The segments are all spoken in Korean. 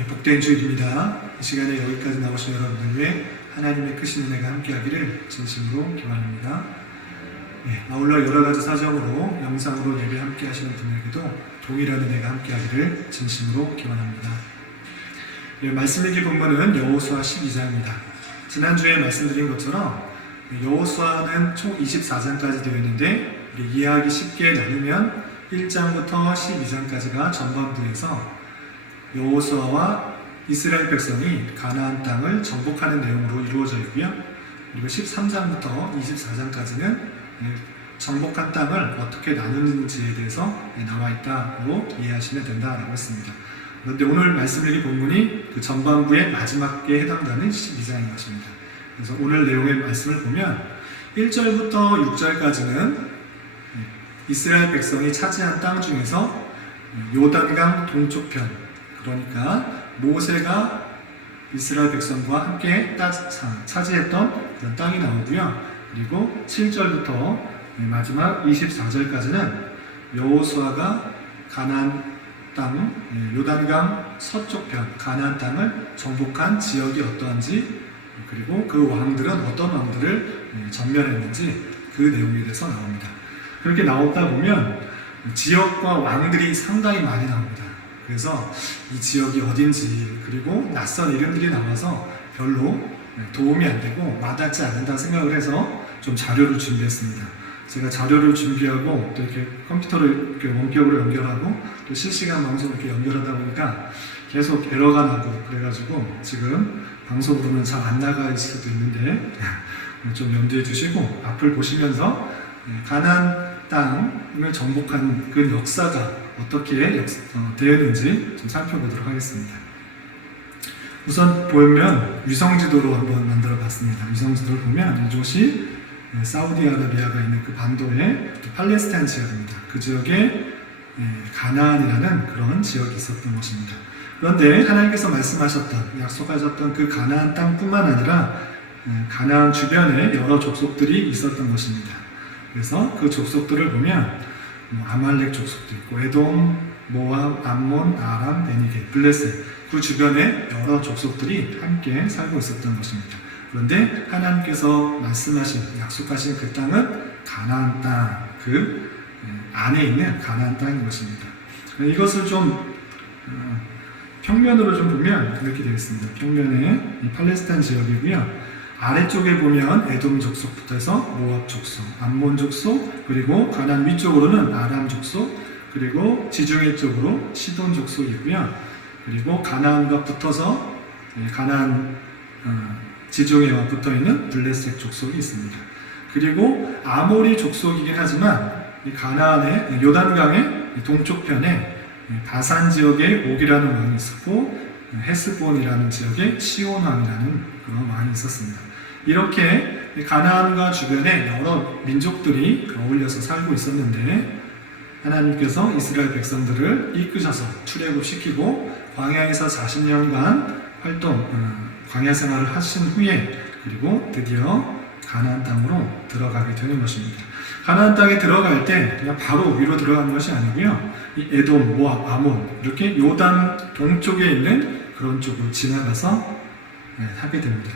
복된 주일입니다. 이 시간에 여기까지 나오신 여러분들 위해 하나님의 크신 은혜가 함께하기를 진심으로 기원합니다. 아울러 여러 가지 사정으로 영상으로 예배 함께 하시는 분에게도 동일한 은혜가 함께하기를 진심으로 기원합니다. 말씀 읽기 본문은 여호수아 12장입니다. 지난주에 말씀드린 것처럼 여호수아는 총 24장까지 되어 있는데 이해하기 쉽게 나누면 1장부터 12장까지가 전반부에서 여호수아와 이스라엘 백성이 가나안 땅을 정복하는 내용으로 이루어져 있고요. 그리고 13장부터 24장까지는 정복한 땅을 어떻게 나누는지에 대해서 나와 있다고 이해하시면 된다라고 했습니다. 그런데 오늘 말씀드린 본문이 그 전반부의 마지막에 해당되는 12장인 것입니다. 그래서 오늘 내용의 말씀을 보면 1절부터 6절까지는 이스라엘 백성이 차지한 땅 중에서 요단강 동쪽편, 그러니까 모세가 이스라엘 백성과 함께 차지했던 그런 땅이 나오고요. 그리고 7절부터 마지막 24절까지는 여호수아가 가나안 땅, 요단강 서쪽편 가나안 땅을 정복한 지역이 어떠한지, 그리고 그 왕들은 어떤 왕들을 전멸했는지 그 내용에 대해서 나옵니다. 그렇게 나오다 보면 지역과 왕들이 상당히 많이 나옵니다. 그래서 이 지역이 어딘지, 그리고 낯선 이름들이 나와서 별로 도움이 안 되고 와닿지 않는다 생각을 해서 좀 자료를 준비했습니다. 제가 자료를 준비하고 또 이렇게 컴퓨터를 이렇게 원격으로 연결하고 또 실시간 방송을 이렇게 연결하다 보니까 계속 에러가 나고 그래가지고 지금 방송으로는 잘 안 나갈 수도 있는데 좀 염두해 주시고 앞을 보시면서 가나안 땅을 정복한 그 역사가 어떻게 되었는지 좀 살펴보도록 하겠습니다. 우선 보면 위성지도로 한번 만들어 봤습니다. 위성지도를 보면 이곳이 사우디아라비아가 있는 그 반도의 팔레스타인 지역입니다. 그 지역에 가나안이라는 그런 지역이 있었던 것입니다. 그런데 하나님께서 말씀하셨던, 약속하셨던 그 가나안 땅뿐만 아니라 가나안 주변에 여러 족속들이 있었던 것입니다. 그래서 그 족속들을 보면 아말렉 족속도 있고 에돔, 모압, 암몬, 아람, 베니게, 블레셋, 그 주변에 여러 족속들이 함께 살고 있었던 것입니다. 그런데 하나님께서 말씀하신, 약속하신 그 땅은 가나안 땅, 그 안에 있는 가나안 땅인 것입니다. 이것을 좀 평면으로 좀 보면 이렇게 되어 있습니다. 평면에 이 팔레스타인 지역이고요. 아래쪽에 보면 에돔 족속부터 해서 모압 족속, 암몬 족속, 그리고 가나안 위쪽으로는 아람 족속, 그리고 지중해 쪽으로 시돈 족속이 있고요. 그리고 가나안과 붙어서 가나안 지중해와 붙어있는 블레셋 족속이 있습니다. 그리고 아모리 족속이긴 하지만 이 가나안의 요단강의 동쪽편에 바산 지역에 옥이라는 왕이 있었고 헤스본이라는 지역에 시온 왕이라는 그런 왕이 있었습니다. 이렇게 가나안과 주변에 여러 민족들이 어울려서 살고 있었는데 하나님께서 이스라엘 백성들을 이끄셔서 출애굽시키고 광야에서 40년간 광야 생활을 하신 후에 그리고 드디어 가나안 땅으로 들어가게 되는 것입니다. 가나안 땅에 들어갈 때 그냥 바로 위로 들어가는 것이 아니고요. 이 에돔, 모압, 아몬 이렇게 요단 동쪽에 있는 그런 쪽으로 지나가서 하게 됩니다.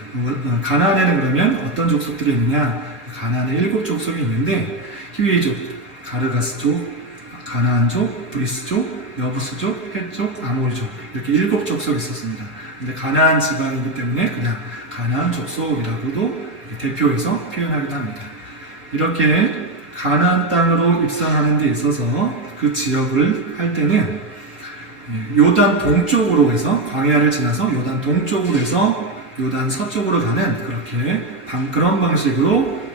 가나안에는 그러면 어떤 족속들이 있느냐? 가나안에 7족속이 있는데 히위족, 가르가스족, 가나안족, 브리스족, 여부스족, 헷족, 아모리족 이렇게 7족속이 있었습니다. 근데 가나안 지방이기 때문에 그냥 가나안 족속이라고도 대표해서 표현하기도 합니다. 이렇게 가나안 땅으로 입성하는 데 있어서 그 지역을 할 때는 요단 동쪽으로 해서 광야를 지나서 요단 동쪽으로 해서 요단 서쪽으로 가는 그런 방식으로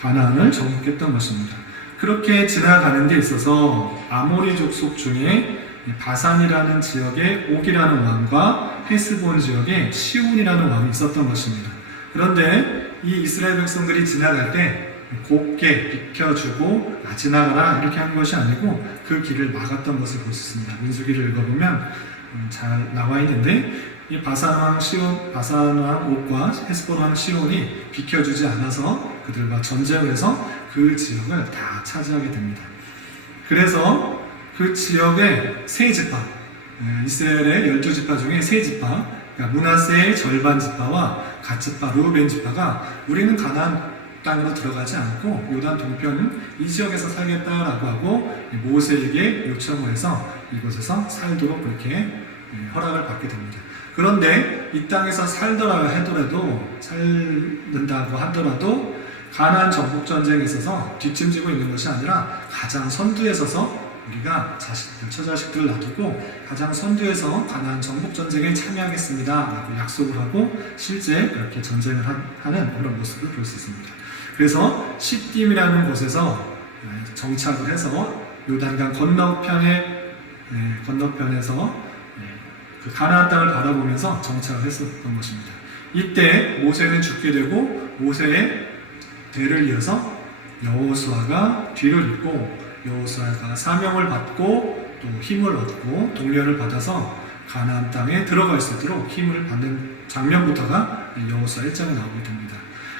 가나안을 정복했던 것입니다. 그렇게 지나가는 데 있어서 아모리 족속 중에 바산이라는 지역에 옥이라는 왕과 헤스본 지역에 시온이라는 왕이 있었던 것입니다. 그런데 이 이스라엘 백성들이 지나갈 때 곱게 비켜주고 지나가라 이렇게 한 것이 아니고 그 길을 막았던 것을 볼 수 있습니다. 민수기를 읽어보면 잘 나와 있는데 이 바산왕 옥과 헤스본왕 시온이 비켜주지 않아서 그들과 전쟁을 해서 그 지역을 다 차지하게 됩니다. 그래서 그 지역의 세 지파, 이스라엘의 12지파 중에 3지파, 그러니까 므낫세의 절반 지파와 갓지파, 루벤 지파가 우리는 가나안 땅으로 들어가지 않고 요단 동편 이 지역에서 살겠다라고 하고 모세에게 요청을 해서 이곳에서 살도록 그렇게 허락을 받게 됩니다. 그런데 이 땅에서 살더라고 하더라도 살는다고 하더라도 가나안 정복 전쟁에 있어서 뒷짐지고 있는 것이 아니라 가장 선두에 서서 우리가 자식들, 처자식들을 놔두고 가장 선두에서 가나안 정복 전쟁에 참여하겠습니다 라고 약속을 하고 실제 그렇게 전쟁을 하는 그런 모습을 볼 수 있습니다. 그래서 시딤이라는 곳에서 정착을 해서 요단강 건너편에서 그 가나안 땅을 바라보면서 정착을 했었던 것입니다. 이때 모세는 죽게 되고 모세의 대를 이어서 여호수아가 뒤를 잇고 여호수아가 사명을 받고 또 힘을 얻고 동료를 받아서 가나안 땅에 들어갈 수 있도록 힘을 받는 장면부터가 여호수아 1장에 나오게 됩니다.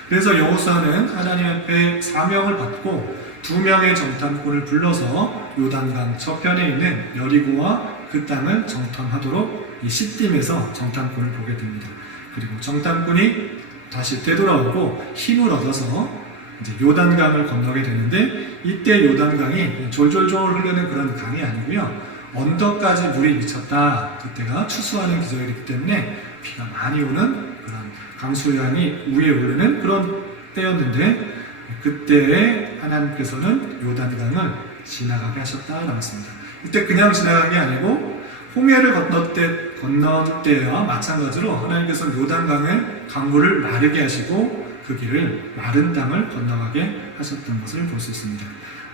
그래서 여호수아는 하나님 앞에 사명을 받고 2명의 정탐꾼을 불러서 요단강 저편에 있는 여리고와 그 땅을 정탐하도록 이 시딤에서 정탐꾼을 보게 됩니다. 그리고 정탐꾼이 다시 되돌아오고 힘을 얻어서 이제 요단강을 건너게 되는데 이때 요단강이 졸졸졸 흐르는 그런 강이 아니고요. 언덕까지 물이 미쳤다. 그때가 추수하는 기절이기 때문에 비가 많이 오는 그런 강수량이 위에 오르는 그런 때였는데 그때에 하나님께서는 요단강을 지나가게 하셨다라고 했습니다. 이때 그냥 지나간 게 아니고 홍해를 건널 때와 마찬가지로 하나님께서는 요단강의 강물을 마르게 하시고 그 길을 마른 땅을 건너가게 하셨던 것을 볼 수 있습니다.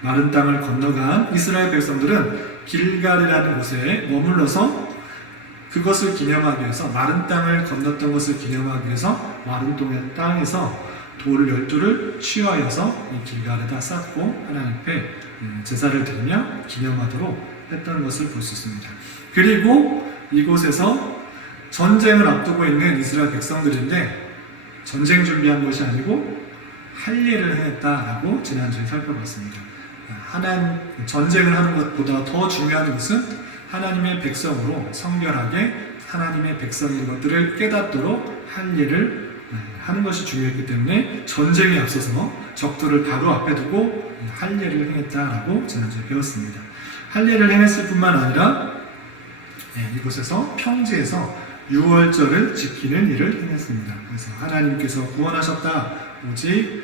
마른 땅을 건너간 이스라엘 백성들은 길갈이라는 곳에 머물러서 그것을 기념하기 위해서 마른 땅을 건넜던 것을 기념하기 위해서 마른 땅에서 돌 12를 취하여서 이 길갈에다 쌓고 하나님 앞에 제사를 드리며 기념하도록 했던 것을 볼 수 있습니다. 그리고 이곳에서 전쟁을 앞두고 있는 이스라엘 백성들인데 전쟁 준비한 것이 아니고 할례를 행했다라고 지난주에 살펴봤습니다. 전쟁을 하는 것보다 더 중요한 것은 하나님의 백성으로 성결하게 하나님의 백성인 것들을 깨닫도록 할례를 하는 것이 중요했기 때문에 전쟁에 앞서서 적들을 바로 앞에 두고 할례를 행했다라고 지난주에 배웠습니다. 할례를 행했을 뿐만 아니라 이곳에서 평지에서 유월절을 지키는 일을 행했습니다. 그래서 하나님께서 구원하셨다, 오직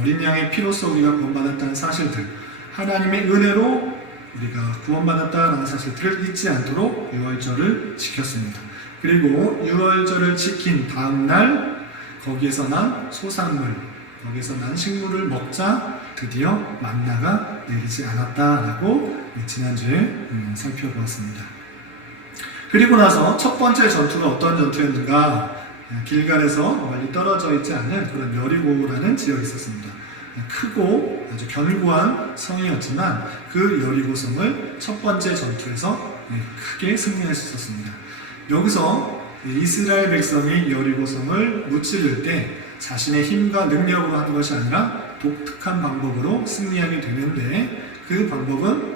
어린 양의 피로써 우리가 구원받았다는 사실들, 하나님의 은혜로 우리가 구원받았다는 사실들을 잊지 않도록 유월절을 지켰습니다. 그리고 유월절을 지킨 다음 날 거기에서 난 소산물, 거기에서 난 식물을 먹자 드디어 만나가 내리지 않았다라고 지난주에 살펴보았습니다. 그리고 나서 첫 번째 전투가 어떤 전투였는가? 길갈에서 멀리 떨어져 있지 않은 그런 여리고라는 지역이 있었습니다. 크고 아주 견고한 성이었지만 그 여리고성을 첫 번째 전투에서 크게 승리할 수 있었습니다. 여기서 이스라엘 백성이 여리고성을 무찌를 때 자신의 힘과 능력으로 하는 것이 아니라 독특한 방법으로 승리하게 되는데 그 방법은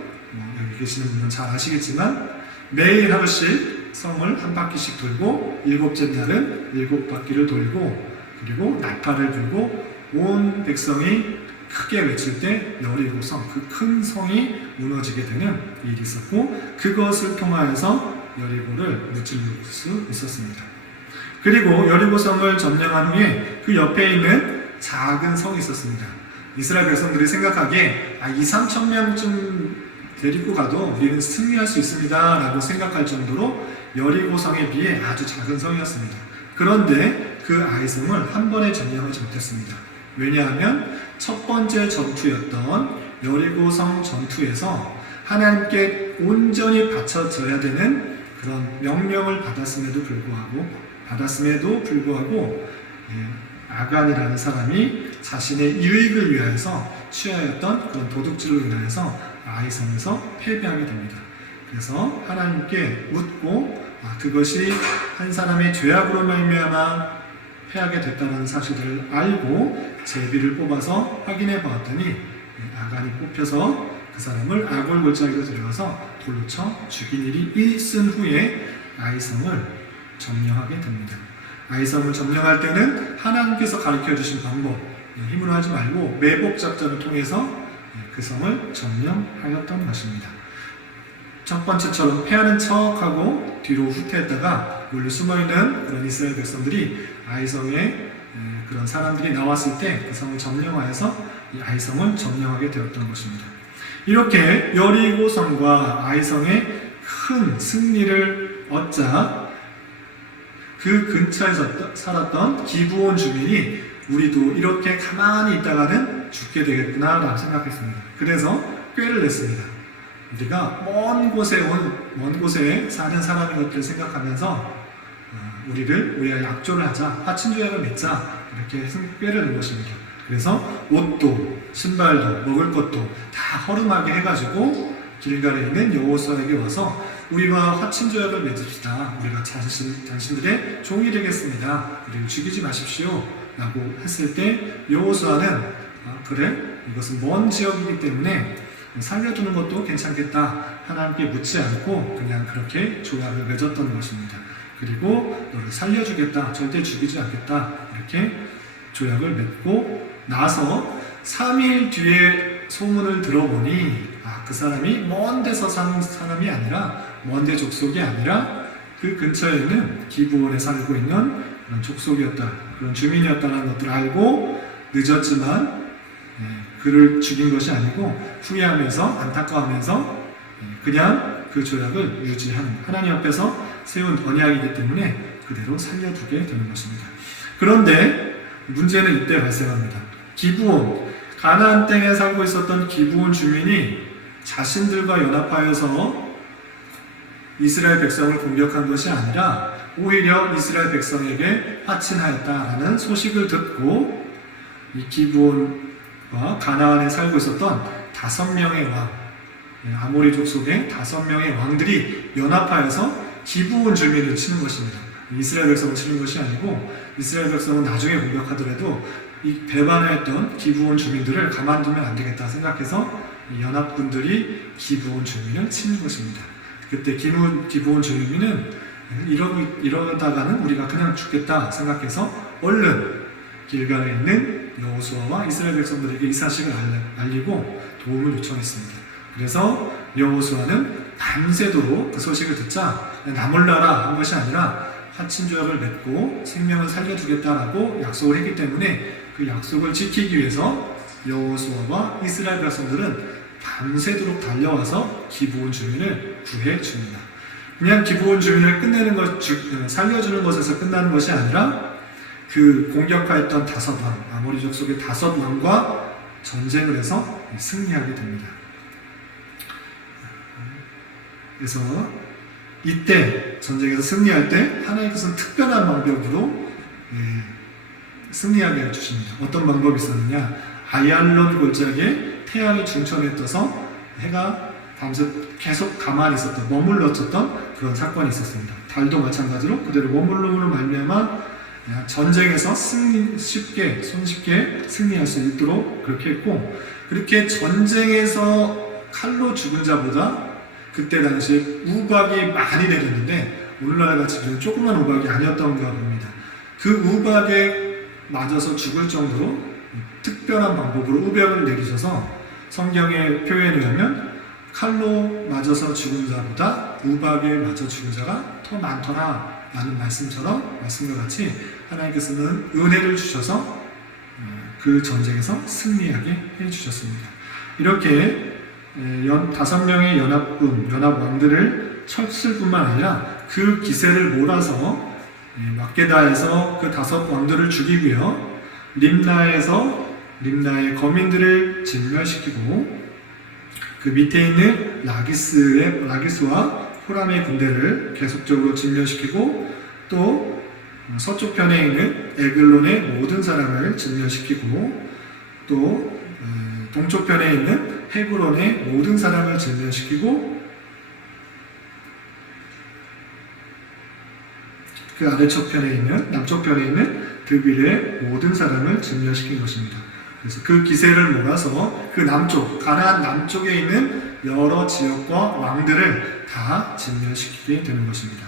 여기 계시는 분은 잘 아시겠지만 매일 하루씩 성을 한 바퀴씩 돌고 7째 날은 7바퀴를 돌고 그리고 나팔을 불고 온 백성이 크게 외칠 때 여리고성, 그 큰 성이 무너지게 되는 일이 있었고 그것을 통하여서 여리고를 무찌를 수 있었습니다. 그리고 여리고성을 점령한 후에 그 옆에 있는 작은 성이 있었습니다. 이스라엘 백성들이 생각하기에 2,3천 명쯤 데리고 가도 우리는 승리할 수 있습니다 라고 생각할 정도로 여리고성에 비해 아주 작은 성이었습니다. 그런데 그 아이성을 한 번에 점령하지 못했습니다. 왜냐하면 첫 번째 전투였던 여리고성 전투에서 하나님께 온전히 바쳐져야 되는 그런 명령을 받았음에도 불구하고 아간이라는 사람이 자신의 유익을 위하여서 취하였던 그런 도둑질로 인하여서 아이성에서 패배하게 됩니다. 그래서 하나님께 묻고 그것이 한 사람의 죄악으로 말미암아 패하게 됐다는 사실을 알고 제비를 뽑아서 확인해 보았더니 아간이 뽑혀서 그 사람을 아골 골짜기로 데려가서 돌로 쳐 죽인 일이 있은 후에 아이성을 점령하게 됩니다. 아이성을 점령할 때는 하나님께서 가르쳐 주신 방법, 힘으로 하지 말고 매복 작전을 통해서 그 성을 점령하였던 것입니다. 첫 번째처럼 패하는 척하고 뒤로 후퇴했다가 몰래 숨어있는 그런 이스라엘 백성들이 아이성에 그런 사람들이 나왔을 때 그 성을 점령하여서 이 아이성을 점령하게 되었던 것입니다. 이렇게 여리고성과 아이성의 큰 승리를 얻자 그 근처에서 살았던 기브온 주민이 우리도 이렇게 가만히 있다가는 죽게 되겠구나 라고 생각했습니다. 그래서 꾀를 냈습니다. 우리가 먼 곳에 사는 사람인 것들을 생각하면서 우리가 약조를 하자, 화친조약을 맺자 이렇게 꾀를 낸 것입니다. 그래서 옷도 신발도 먹을 것도 다 허름하게 해가지고 길갈에 있는 여호수아에게 와서 우리와 화친조약을 맺읍시다. 우리가 당신들의 종이 되겠습니다. 우리를 죽이지 마십시오 라고 했을 때 여호수아는 그래? 이것은 먼 지역이기 때문에 살려두는 것도 괜찮겠다. 하나님께 묻지 않고 그냥 그렇게 조약을 맺었던 것입니다. 그리고 너를 살려주겠다. 절대 죽이지 않겠다. 이렇게 조약을 맺고 나서 3일 뒤에 소문을 들어보니 그 사람이 먼 데서 사는 사람이 아니라 먼 데 족속이 아니라 그 근처에 있는 기브온에 살고 있는 그런 족속이었다. 그런 주민이었다는 것들을 알고 늦었지만 그를 죽인 것이 아니고 후회하면서 안타까워하면서 그냥 그 조약을 유지하는 하나님 앞에서 세운 언약이기 때문에 그대로 살려두게 되는 것입니다. 그런데 문제는 이때 발생합니다. 기브온, 가나안 땅에 살고 있었던 기브온 주민이 자신들과 연합하여서 이스라엘 백성을 공격한 것이 아니라 오히려 이스라엘 백성에게 화친하였다라는 소식을 듣고 이 기브온과 가나안에 살고 있었던 5명의 왕, 아모리 족속의 5명의 왕들이 연합하여서 기브온 주민을 치는 것입니다. 이스라엘 백성을 치는 것이 아니고 이스라엘 백성은 나중에 공격하더라도 이 배반했던 기브온 주민들을 가만두면 안 되겠다 생각해서 이 연합군들이 기브온 주민을 치는 것입니다. 그때 기브온 주민은 이러다가는 우리가 그냥 죽겠다 생각해서 얼른 길갈에 있는 여호수아와 이스라엘 백성들에게 이 사실을 알리고 도움을 요청했습니다. 그래서 여호수아는 밤새도록 그 소식을 듣자 나 몰라라 한 것이 아니라 화친조약을 맺고 생명을 살려주겠다라고 약속을 했기 때문에 그 약속을 지키기 위해서 여호수아와 이스라엘 백성들은 밤새도록 달려와서 기브온 주민을 구해줍니다. 그냥 기브온 주민을 살려주는 것에서 끝나는 것이 아니라 그 공격하였던 5왕, 아모리 족속의 5왕과 전쟁을 해서 승리하게 됩니다. 그래서 이때 전쟁에서 승리할 때 하나님께서는 특별한 방법으로 승리하게 해주십니다. 어떤 방법이 있었느냐? 아얄론 골짜기에 태양이 중천에 떠서 해가 밤새 계속 가만히 있었던, 머물렀었던 그런 사건이 있었습니다. 달도 마찬가지로 그대로 머물름으로 말미암아 전쟁에서 손쉽게 승리할 수 있도록 그렇게 했고, 그렇게 전쟁에서 칼로 죽은 자보다 그때 당시에 우박이 많이 내렸는데 오늘날 같이 조그만 우박이 아니었던가 봅니다. 그 우박에 맞아서 죽을 정도로 특별한 방법으로 우박을 내리셔서 성경의 표현에 의하면 칼로 맞아서 죽은 자보다 우박에 맞아 죽은 자가 더 많더라 라는 말씀과 같이 하나님께서는 은혜를 주셔서 그 전쟁에서 승리하게 해주셨습니다. 이렇게 5명의 연합왕들을 쳤을 뿐만 아니라 그 기세를 몰아서 막게다에서 그 5왕들을 죽이고요, 림나의 거민들을 진멸시키고 그 밑에 있는 라기스와 호람의 군대를 계속적으로 진멸시키고 또 서쪽 편에 있는 에글론의 모든 사람을 진멸시키고 또 동쪽 편에 있는 헤브론의 모든 사람을 진멸시키고 그 남쪽 편에 있는 드빌의 모든 사람을 진멸시킨 것입니다. 그래서 그 기세를 몰아서 그 남쪽, 가나안 남쪽에 있는 여러 지역과 왕들을 다 진멸시키게 되는 것입니다.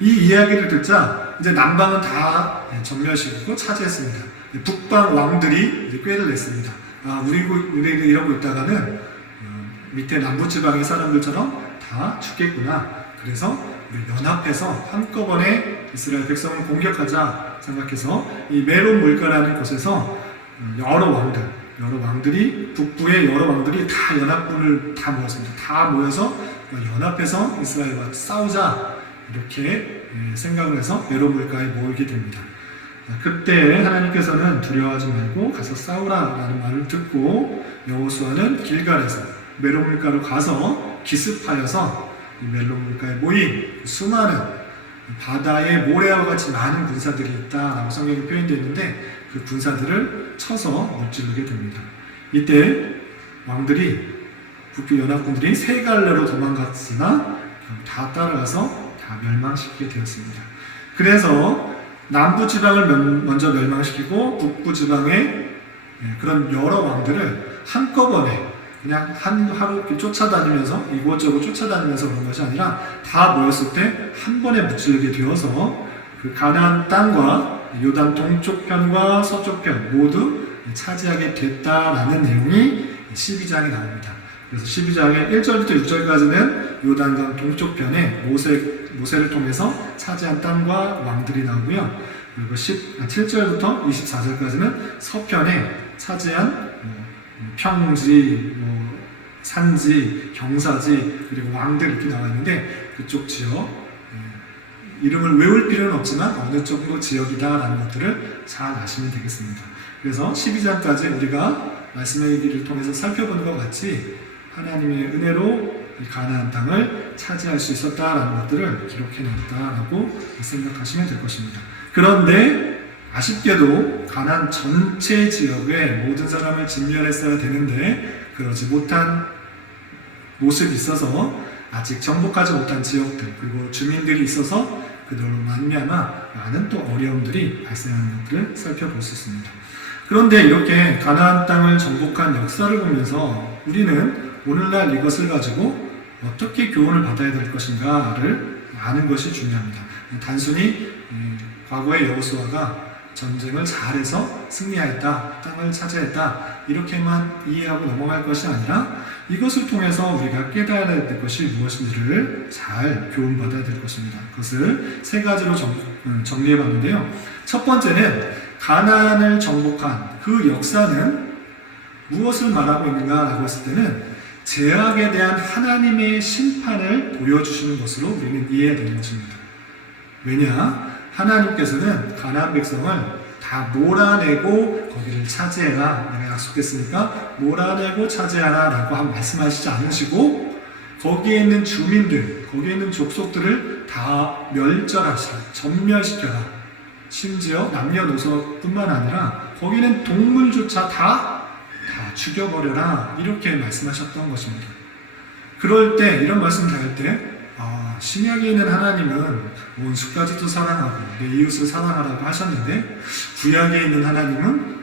이 이야기를 듣자 이제 남방은 다 전멸시키고 차지했습니다. 북방 왕들이 이제 꾀를 냈습니다. 우리는 이러고 있다가는 밑에 남부지방의 사람들처럼 다 죽겠구나. 그래서 우리 연합해서 한꺼번에 이스라엘 백성을 공격하자 생각해서 이 메론 물가라는 곳에서 여러 왕들이 북부의 여러 왕들이 다 연합군을 다 모았습니다. 다 모여서 연합해서 이스라엘과 싸우자 이렇게 생각을 해서 메론 물가에 모이게 됩니다. 그때 하나님께서는 두려워하지 말고 가서 싸우라라는 말을 듣고 여호수아는 길갈에서 메론 물가로 가서 기습하여서 이 메론 물가에 모인 수많은 바다에 모래와 같이 많은 군사들이 있다라고 성경에 표현되어 있는데 그 군사들을 쳐서 무찌르게 됩니다. 이때 왕들이 북부 연합군들이 세 갈래로 도망갔으나 다 따라가서 다 멸망시키게 되었습니다. 그래서 남부 지방을 먼저 멸망시키고 북부 지방의 그런 여러 왕들을 한꺼번에 그냥 하루 이렇게 쫓아다니면서 이곳저곳 쫓아다니면서 그런 것이 아니라 다 모였을 때 한 번에 무찌르게 되어서 그 가나안 땅과 요단 동쪽 편과 서쪽 편 모두 차지하게 됐다라는 내용이 12장에 나옵니다. 그래서 12장의 1절부터 6절까지는 요단강 동쪽 편에 모세를 통해서 차지한 땅과 왕들이 나오고요. 그리고 7절부터 24절까지는 서편에 차지한 평지, 산지, 경사지, 그리고 왕들 이렇게 나와 있는데 그쪽 지역 이름을 외울 필요는 없지만 어느 쪽으로 지역이다라는 것들을 잘 아시면 되겠습니다. 그래서 12장까지 우리가 말씀의 길을 통해서 살펴보는 것 같이 하나님의 은혜로 가나안 땅을 차지할 수 있었다라는 것들을 기록해놨다라고 생각하시면 될 것입니다. 그런데 아쉽게도 가나안 전체 지역의 모든 사람을 진멸했어야 되는데 그러지 못한 모습이 있어서 아직 정복하지 못한 지역들 그리고 주민들이 있어서 그들로 말미암아 많은 또 어려움들이 발생하는 것들을 살펴볼 수 있습니다. 그런데 이렇게 가나안 땅을 정복한 역사를 보면서 우리는 오늘날 이것을 가지고 어떻게 교훈을 받아야 될 것인가를 아는 것이 중요합니다. 단순히 과거의 여호수아가 전쟁을 잘해서 승리하였다, 땅을 차지했다 이렇게만 이해하고 넘어갈 것이 아니라 이것을 통해서 우리가 깨달아야 될 것이 무엇인지를 잘 교훈받아야 될 것입니다. 그것을 세 가지로 정리해 봤는데요. 첫 번째는 가나안을 정복한 그 역사는 무엇을 말하고 있는가라고 했을 때는 죄악에 대한 하나님의 심판을 보여주시는 것으로 우리는 이해해야 되는 것입니다. 왜냐? 하나님께서는 가나안 백성을 다 몰아내고 거기를 차지해라 내가 약속했으니까 몰아내고 차지하라 라고 말씀하시지 않으시고 거기에 있는 주민들 거기에 있는 족속들을 다 멸절하시라 전멸시켜라 심지어 남녀노소뿐만 아니라 거기는 동물조차 다 죽여버려라 이렇게 말씀하셨던 것입니다. 그럴 때 이런 말씀을 할 때 신약에 있는 하나님은 원수까지도 사랑하고 내 이웃을 사랑하라고 하셨는데 구약에 있는 하나님은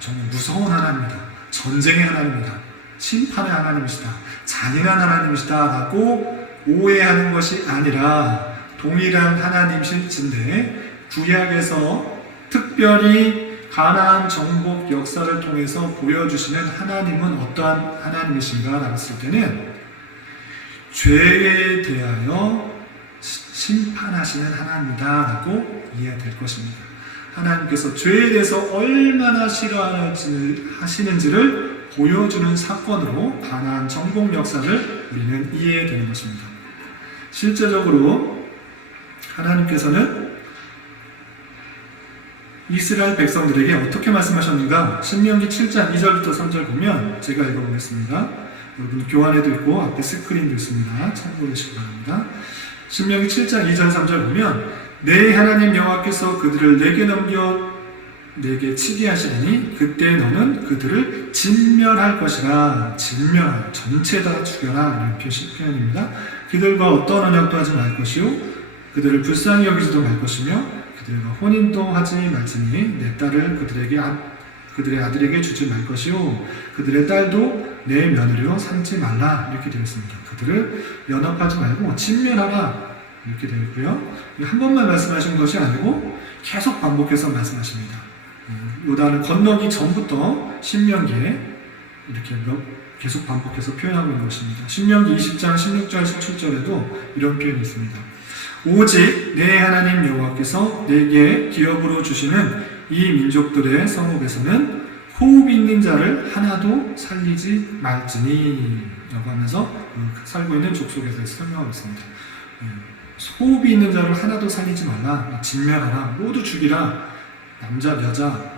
정말 무서운 하나님이다. 전쟁의 하나님이다. 심판의 하나님이시다. 잔인한 하나님이시다 라고 오해하는 것이 아니라 동일한 하나님이신데 구약에서 특별히 가나안 정복 역사를 통해서 보여주시는 하나님은 어떠한 하나님이신가 라고 했을 때는 죄에 대하여 심판하시는 하나님이다 라고 이해해야 될 것입니다. 하나님께서 죄에 대해서 얼마나 싫어하시는지를 보여주는 사건으로 가나안 정복 역사를 우리는 이해해야 되는 것입니다. 실제적으로 하나님께서는 이스라엘 백성들에게 어떻게 말씀하셨는가? 신명기 7장 2절부터 3절 보면 제가 읽어보겠습니다. 여러분 교환에도 있고 앞에 스크린도 있습니다. 참고하시기 바랍니다. 신명기 7장 2절 3절 보면 내 하나님 여호와께서 그들을 내게 넘겨 내게 치게 하시리니 그때 너는 그들을 진멸할 것이라. 진멸 전체 다 죽여라 이런 표현입니다. 그들과 어떤 언약도 하지 말 것이요 그들을 불쌍히 여기지도 말 것이며 그들과 혼인도 하지 말지니 내 딸을 그들의 아들에게 주지 말 것이요 그들의 딸도 내 며느리로 삼지 말라 이렇게 되어 있습니다. 그들을 연합하지 말고 진멸하라 이렇게 되어 있고요. 한 번만 말씀하신 것이 아니고 계속 반복해서 말씀하십니다. 요단을 건너기 전부터 신명기에 이렇게 계속 반복해서 표현하고 있는 것입니다. 신명기 20장 16절 17절에도 이런 표현이 있습니다. 오직 내 하나님 여호와께서 내게 기업으로 주시는 이 민족들의 성읍에서는 호흡 있는 자를 하나도 살리지 말지니 라고 하면서 살고 있는 족속에 대해서 설명하고 있습니다. 호흡이 있는 자를 하나도 살리지 말라, 진멸하라, 모두 죽이라, 남자, 여자,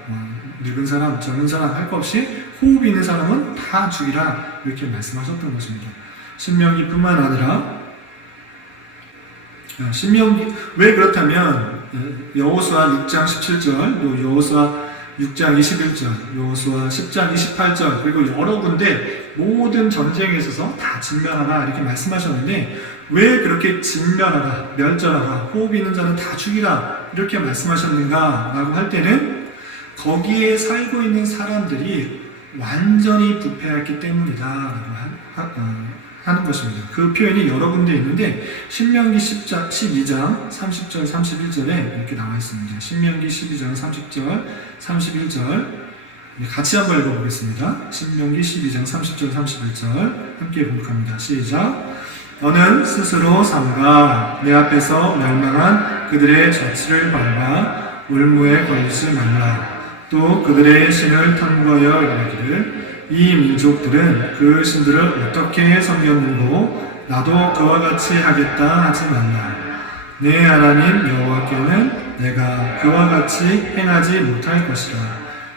늙은 사람, 젊은 사람 할 것 없이 호흡이 있는 사람은 다 죽이라 이렇게 말씀하셨던 것입니다. 신명기뿐만 아니라 신명기 왜 그렇다면 여호수아 6장 17절, 또 여호수아 6장 21절, 여호수아 10장 28절 그리고 여러 군데 모든 전쟁에 있어서 다 진멸하라 이렇게 말씀하셨는데 왜 그렇게 진멸하라, 멸절하라, 호흡이 있는 자는 다 죽이라 이렇게 말씀하셨는가 라고 할 때는 거기에 살고 있는 사람들이 완전히 부패했기 때문이다 라고 하는 것입니다. 그 표현이 여러 군데 있는데 신명기 12장 30절 31절에 이렇게 나와 있습니다. 신명기 12장 30절 31절 같이 한번 읽어보겠습니다. 신명기 12장 30절 31절 함께 봉독합니다. 시작. 너는 스스로 삼가 내 앞에서 멸망한 그들의 저치를 밟아 울무에 걸리지 말라. 또 그들의 신을 탐구하여 이르기를 이 민족들은 그 신들을 어떻게 섬겼는고 나도 그와 같이 하겠다 하지 말라. 내 하나님 여호와께는 내가 그와 같이 행하지 못할 것이라.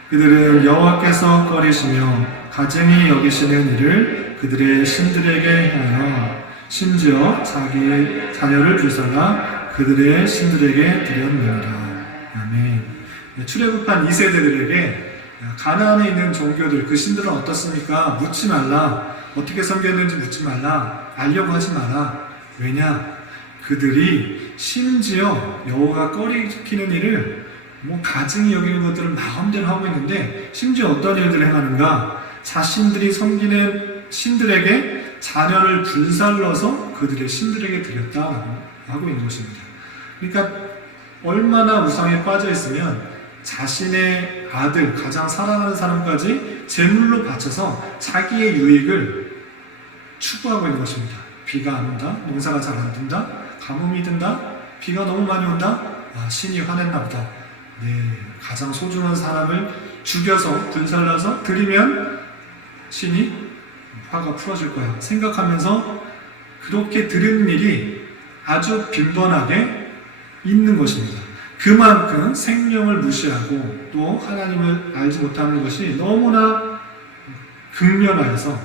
그들은 여호와께서 꺼리시며 가증히 여기시는 일을 그들의 신들에게 행하여 심지어 자기의 자녀를 불살라 그들의 신들에게 드렸느니라. 아멘. 출애굽한 2세대들에게 가나안에 있는 종교들 그 신들은 어떻습니까? 묻지 말라. 어떻게 섬겼는지 묻지 말라. 알려고 하지 마라. 왜냐? 그들이 심지어 여호와가 꺼리키는 일을 가증히 여기는 것들을 마음대로 하고 있는데 심지어 어떤 일들을 행하는가? 자신들이 섬기는 신들에게 자녀를 불살러서 그들의 신들에게 드렸다라고 하고 있는 것입니다. 그러니까 얼마나 우상에 빠져 있으면 자신의 아들, 가장 사랑하는 사람까지 제물로 바쳐서 자기의 유익을 추구하고 있는 것입니다. 비가 안 온다, 농사가 잘 안 된다, 가뭄이 든다, 비가 너무 많이 온다, 신이 화냈나 보다. 네, 가장 소중한 사람을 죽여서 불살라서 드리면 신이 화가 풀어질 거야 생각하면서 그렇게 드리는 일이 아주 빈번하게 있는 것입니다. 그만큼 생명을 무시하고 또 하나님을 알지 못하는 것이 너무나 극렬하여서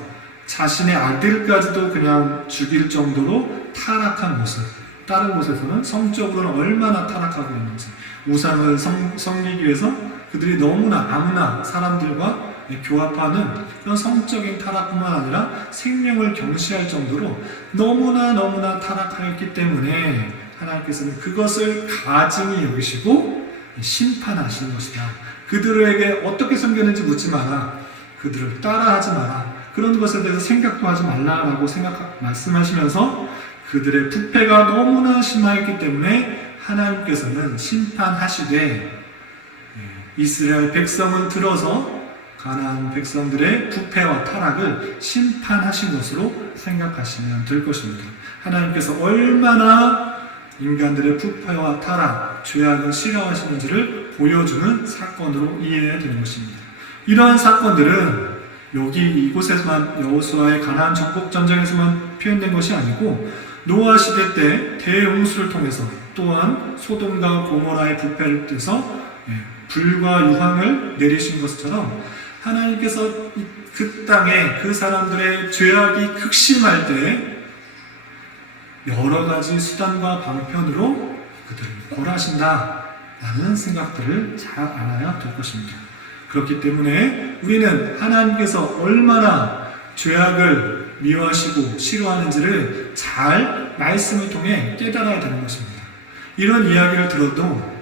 자신의 아들까지도 그냥 죽일 정도로 타락한 모습, 다른 곳에서는 성적으로는 얼마나 타락하고 있는지, 우상을 섬기기 위해서 그들이 너무나 아무나 사람들과 교합하는 그런 성적인 타락뿐만 아니라 생명을 경시할 정도로 너무나 타락하였기 때문에 하나님께서는 그것을 가증히 여기시고 심판하시는 것이다. 그들에게 어떻게 섬겼는지 묻지 마라. 그들을 따라하지 마라. 그런 것에 대해서 생각도 하지 말라라고 말씀하시면서 그들의 부패가 너무나 심하였기 때문에 하나님께서는 심판하시되 이스라엘 백성은 들어서 가나안 백성들의 부패와 타락을 심판하신 것으로 생각하시면 될 것입니다. 하나님께서 얼마나 인간들의 부패와 타락, 죄악을 싫어하시는지를 보여주는 사건으로 이해해야 되는 것입니다. 이러한 사건들은 여기 이곳에서만 여호수아의 가나안 정복 전쟁에서만 표현된 것이 아니고 노아 시대 때 대홍수를 통해서 또한 소돔과 고모라의 부패를 통해서 불과 유황을 내리신 것처럼 하나님께서 그 땅에 그 사람들의 죄악이 극심할 때 여러 가지 수단과 방편으로 그들을 벌하신다라는 생각들을 잘 알아야 될 것입니다. 그렇기 때문에 우리는 하나님께서 얼마나 죄악을 미워하시고 싫어하는지를 잘 말씀을 통해 깨달아야 되는 것입니다. 이런 이야기를 들어도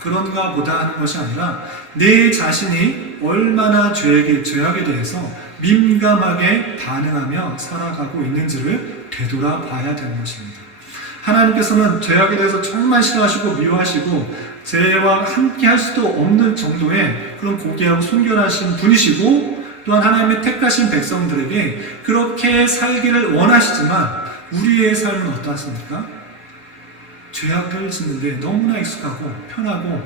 그런가 보다 하는 것이 아니라 내 자신이 얼마나 죄악에 대해서 민감하게 반응하며 살아가고 있는지를 되돌아봐야 되는 것입니다. 하나님께서는 죄악에 대해서 정말 싫어하시고 미워하시고 죄와 함께 할 수도 없는 정도의 그런 고귀하고 순결하신 분이시고, 또한 하나님의 택하신 백성들에게 그렇게 살기를 원하시지만 우리의 삶은 어떻습니까? 죄악을 짓는데 너무나 익숙하고 편하고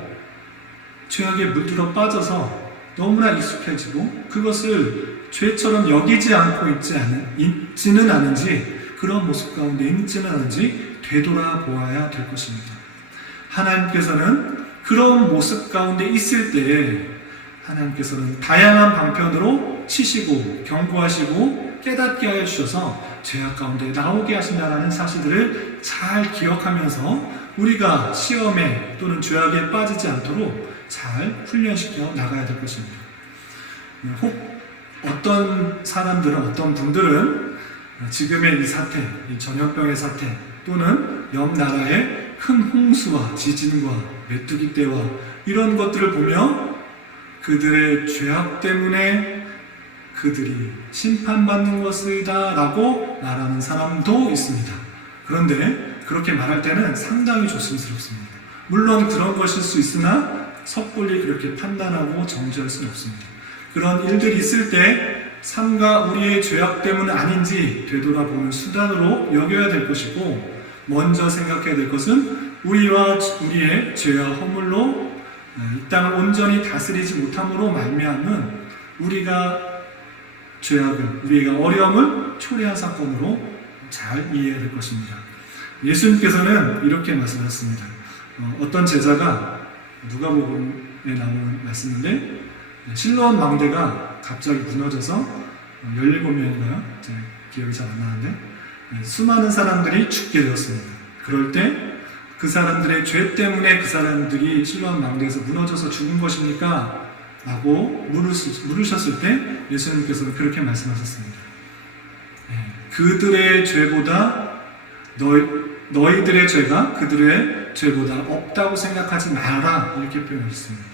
죄악에 물들어 빠져서 너무나 익숙해지고 그것을 죄처럼 여기지 않고 있지는 않은지, 그런 모습 가운데 있지는 않은지 되돌아보아야 될 것입니다. 하나님께서는 그런 모습 가운데 있을 때에 하나님께서는 다양한 방편으로 치시고 경고하시고 깨닫게 하여 주셔서 죄악 가운데 나오게 하신다는 사실들을 잘 기억하면서 우리가 시험에 또는 죄악에 빠지지 않도록 잘 훈련시켜 나가야 될 것입니다. 혹 어떤 사람들은, 어떤 분들은 지금의 이 사태, 이 전염병의 사태 또는 옆 나라의 큰 홍수와 지진과 메뚜기 떼와 이런 것들을 보며 그들의 죄악 때문에 그들이 심판받는 것이다 라고 말하는 사람도 있습니다. 그런데 그렇게 말할 때는 상당히 조심스럽습니다. 물론 그런 것일 수 있으나 섣불리 그렇게 판단하고 정죄할 수는 없습니다. 그런 일들이 있을 때 삶과 우리의 죄악 때문은 아닌지 되돌아보는 수단으로 여겨야 될 것이고, 먼저 생각해야 될 것은 우리와 우리의 죄와 허물로 이 땅을 온전히 다스리지 못함으로 말미암은 우리가 어려움을 초래한 사건으로 잘 이해해야 될 것입니다. 예수님께서는 이렇게 말씀하셨습니다. 어떤 제자가 누가복음에 나오는 말씀인데, 실로암 망대가 갑자기 무너져서 17명인가요? 제 기억이 잘 안 나는데 수많은 사람들이 죽게 되었습니다. 그럴 때 그 사람들의 죄 때문에 그 사람들이 실로암 망대에서 무너져서 죽은 것입니까? 라고 물으셨을 때 예수님께서는 그렇게 말씀하셨습니다. 그들의 죄보다 너희들의 죄가 그들의 죄보다 없다고 생각하지 마라, 이렇게 표현하셨습니다.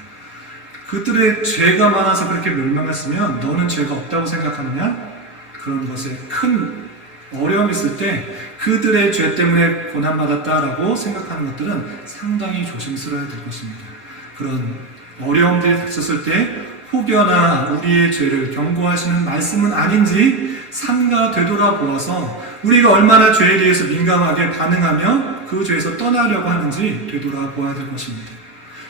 그들의 죄가 많아서 그렇게 멸망했으면 너는 죄가 없다고 생각하느냐? 그런 것에 큰 어려움이 있을 때 그들의 죄 때문에 고난받았다라고 생각하는 것들은 상당히 조심스러워야 될 것입니다. 그런 어려움들이 닥쳤을 때 혹여나 우리의 죄를 경고하시는 말씀은 아닌지 삼가 되돌아보아서 우리가 얼마나 죄에 대해서 민감하게 반응하며 그 죄에서 떠나려고 하는지 되돌아보아야 될 것입니다.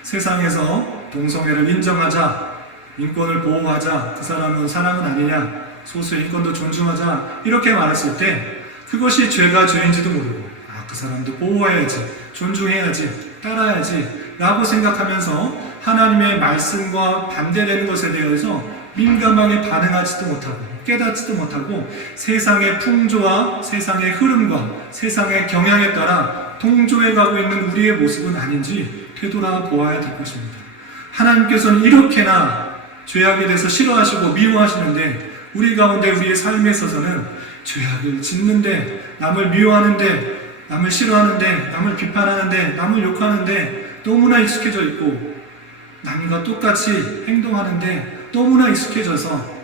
세상에서 동성애를 인정하자, 인권을 보호하자, 그 사람은 사람은 아니냐, 소수의 인권도 존중하자, 이렇게 말했을 때 그것이 죄가 죄인지도 모르고 그 사람도 보호해야지, 존중해야지, 따라야지 라고 생각하면서 하나님의 말씀과 반대되는 것에 대해서 민감하게 반응하지도 못하고 깨닫지도 못하고 세상의 풍조와 세상의 흐름과 세상의 경향에 따라 동조해 가고 있는 우리의 모습은 아닌지 되돌아보아야 될 것입니다. 하나님께서는 이렇게나 죄악에 대해서 싫어하시고 미워하시는데 우리 가운데 우리의 삶에 있어서는 죄악을 짓는데, 남을 미워하는데, 남을 싫어하는데, 남을 비판하는데, 남을 욕하는데 너무나 익숙해져 있고 남과 똑같이 행동하는데 너무나 익숙해져서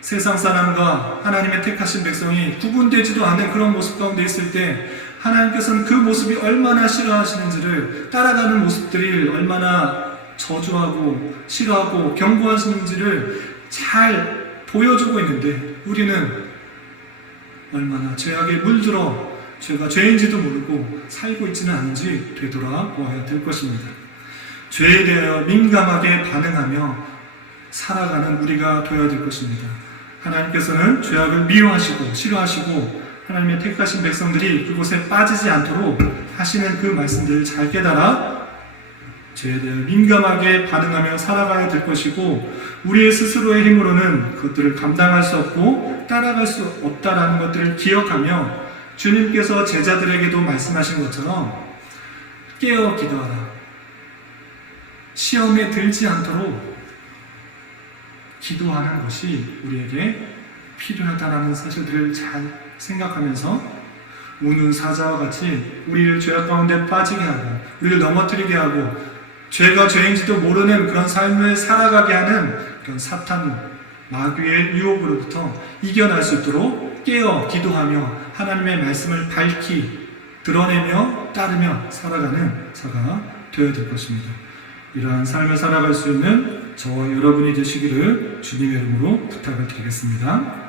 세상 사람과 하나님의 택하신 백성이 구분되지도 않는 그런 모습 가운데 있을 때 하나님께서는 그 모습이 얼마나 싫어하시는지를, 따라가는 모습들이 얼마나 저주하고 싫어하고 경고하시는지를 잘 보여주고 있는데 우리는 얼마나 죄악에 물들어 죄가 죄인지도 모르고 살고 있지는 않은지 되돌아보아야 될 것입니다. 죄에 대하여 민감하게 반응하며 살아가는 우리가 되어야 될 것입니다. 하나님께서는 죄악을 미워하시고 싫어하시고 하나님의 택하신 백성들이 그곳에 빠지지 않도록 하시는 그 말씀들을 잘 깨달아 죄에 대해 민감하게 반응하며 살아가야 될 것이고, 우리의 스스로의 힘으로는 그것들을 감당할 수 없고 따라갈 수 없다라는 것들을 기억하며 주님께서 제자들에게도 말씀하신 것처럼 깨어 기도하라, 시험에 들지 않도록 기도하는 것이 우리에게 필요하다는 사실들을 잘 생각하면서 우는 사자와 같이 우리를 죄악 가운데 빠지게 하고 우리를 넘어뜨리게 하고 죄가 죄인지도 모르는 그런 삶을 살아가게 하는 그런 사탄, 마귀의 유혹으로부터 이겨날 수 있도록 깨어 기도하며 하나님의 말씀을 밝히 드러내며 따르며 살아가는 자가 되어야 될 것입니다. 이러한 삶을 살아갈 수 있는 저와 여러분이 되시기를 주님의 이름으로 부탁을 드리겠습니다.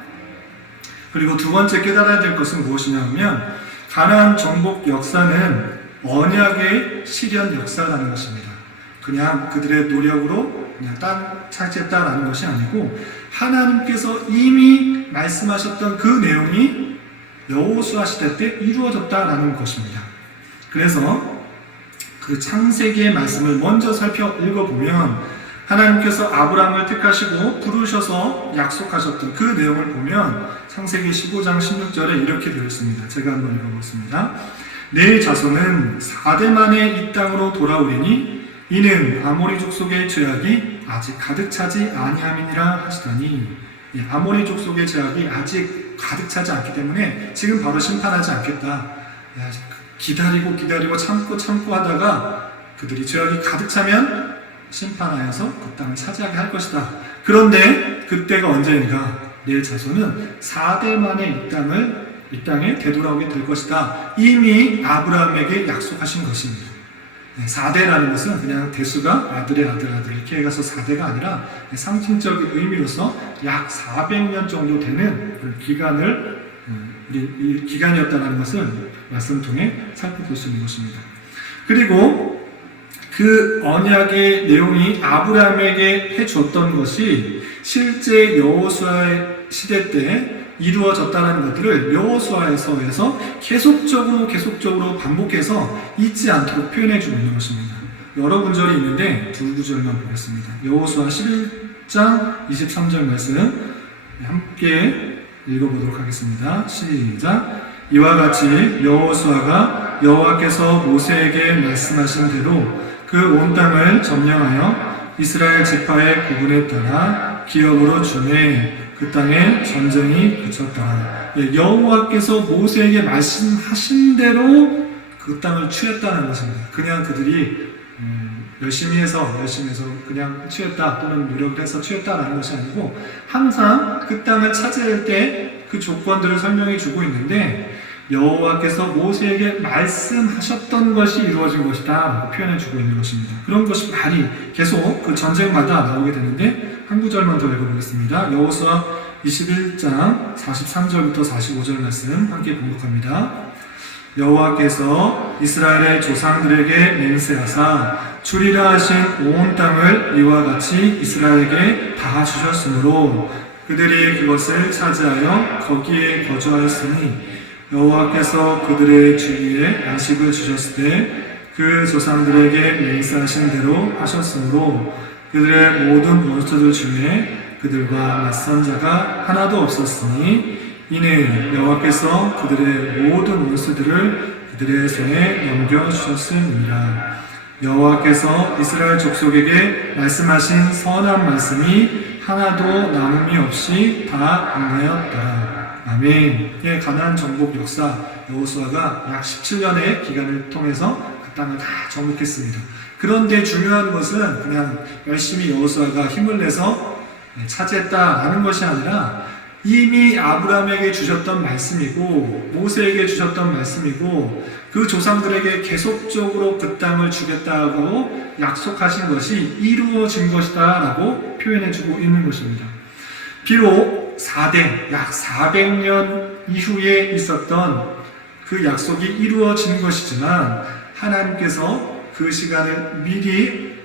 그리고 두 번째 깨달아야 될 것은 무엇이냐 하면 가나안 정복 역사는 언약의 실현 역사라는 것입니다. 그냥 그들의 노력으로 그냥 땅 차지했다라는 것이 아니고 하나님께서 이미 말씀하셨던 그 내용이 여호수아 시대 때 이루어졌다라는 것입니다. 그래서 그 창세기의 말씀을 먼저 살펴 읽어보면 하나님께서 아브라함을 택하시고 부르셔서 약속하셨던 그 내용을 보면 창세기 15장 16절에 이렇게 되어 있습니다. 제가 한번 읽어보겠습니다. 내 자손은 4대 만에 이 땅으로 돌아오리니 이는 아모리 족속의 죄악이 아직 가득 차지 아니함이니라 하시더니, 아모리 족속의 죄악이 아직 가득 차지 않기 때문에 지금 바로 심판하지 않겠다. 기다리고 참고 하다가 그들이 죄악이 가득 차면 심판하여서 그 땅을 차지하게 할 것이다. 그런데 그때가 언제인가? 내 자손은 4대 만에 이 땅에 되돌아오게 될 것이다. 이미 아브라함에게 약속하신 것입니다. 4대라는 것은 그냥 대수가 아들의 아들 이렇게 해서 4대가 아니라 상징적인 의미로서 약 400년 정도 되는 그런 기간이었다는 것을 말씀 통해 살펴볼 수 있는 것입니다. 그리고 그 언약의 내용이 아브라함에게 해줬던 것이 실제 여호수아의 시대 때 이루어졌다는 것들을 여호수아서에서 계속적으로 반복해서 잊지 않도록 표현해 주고 있는 것입니다. 여러 구절이 있는데 두 구절만 보겠습니다. 여호수아 11장 23절 말씀 함께 읽어보도록 하겠습니다. 시작. 이와 같이 여호수아가 여호와께서 모세에게 말씀하신 대로 그 온 땅을 점령하여 이스라엘 지파의 구분에 따라 기업으로 주매 그 땅에 전쟁이 그쳤다. 여호와께서 모세에게 말씀하신 대로 그 땅을 취했다는 것입니다. 그냥 그들이 열심히 해서 그냥 취했다 또는 노력을 해서 취했다라는 것이 아니고 항상 그 땅을 차지할 때 그 조건들을 설명해 주고 있는데 여호와께서 모세에게 말씀하셨던 것이 이루어진 것이다 라고 표현해 주고 있는 것입니다. 그런 것이 많이 계속 그 전쟁마다 나오게 되는데 한 구절만 더 읽어보겠습니다. 여호수아 21장 43절부터 45절 말씀 함께 봉독합니다. 여호와께서 이스라엘의 조상들에게 맹세하사 주리라 하신 온 땅을 이와 같이 이스라엘에게 다 주셨으므로 그들이 그것을 차지하여 거기에 거주하였으니 여호와께서 그들의 주위에 안식을 주셨을 때 그 조상들에게 맹세하신 대로 하셨으므로 그들의 모든 원수들 중에 그들과 맞선 자가 하나도 없었으니 이는 여호와께서 그들의 모든 원수들을 그들의 손에 넘겨주셨음이니라. 여호와께서 이스라엘 족속에게 말씀하신 선한 말씀이 하나도 남음이 없이 다 응하였더라. 아멘. 가나안 정복 역사 여호수아가 약 17년의 기간을 통해서 그 땅을 다 정복했습니다. 그런데 중요한 것은 그냥 열심히 여호수아가 힘을 내서 차지했다라는 것이 아니라 이미 아브라함에게 주셨던 말씀이고 모세에게 주셨던 말씀이고 그 조상들에게 계속적으로 그 땅을 주겠다고 약속하신 것이 이루어진 것이다 라고 표현해주고 있는 것입니다. 비록 4대, 약 400년 이후에 있었던 그 약속이 이루어진 것이지만 하나님께서 그 시간을 미리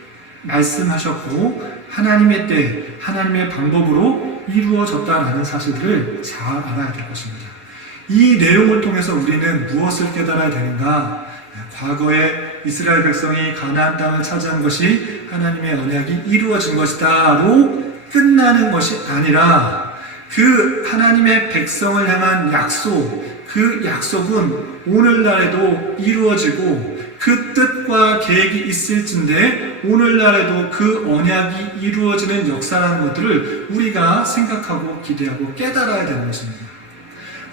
말씀하셨고 하나님의 때, 하나님의 방법으로 이루어졌다라는 사실들을 잘 알아야 될 것입니다. 이 내용을 통해서 우리는 무엇을 깨달아야 되는가? 과거에 이스라엘 백성이 가나안 땅을 차지한 것이 하나님의 언약이 이루어진 것이다로 끝나는 것이 아니라 그 하나님의 백성을 향한 약속, 그 약속은 오늘날에도 이루어지고 그 뜻과 계획이 있을진데 오늘날에도 그 언약이 이루어지는 역사라는 것들을 우리가 생각하고 기대하고 깨달아야 되는 것입니다.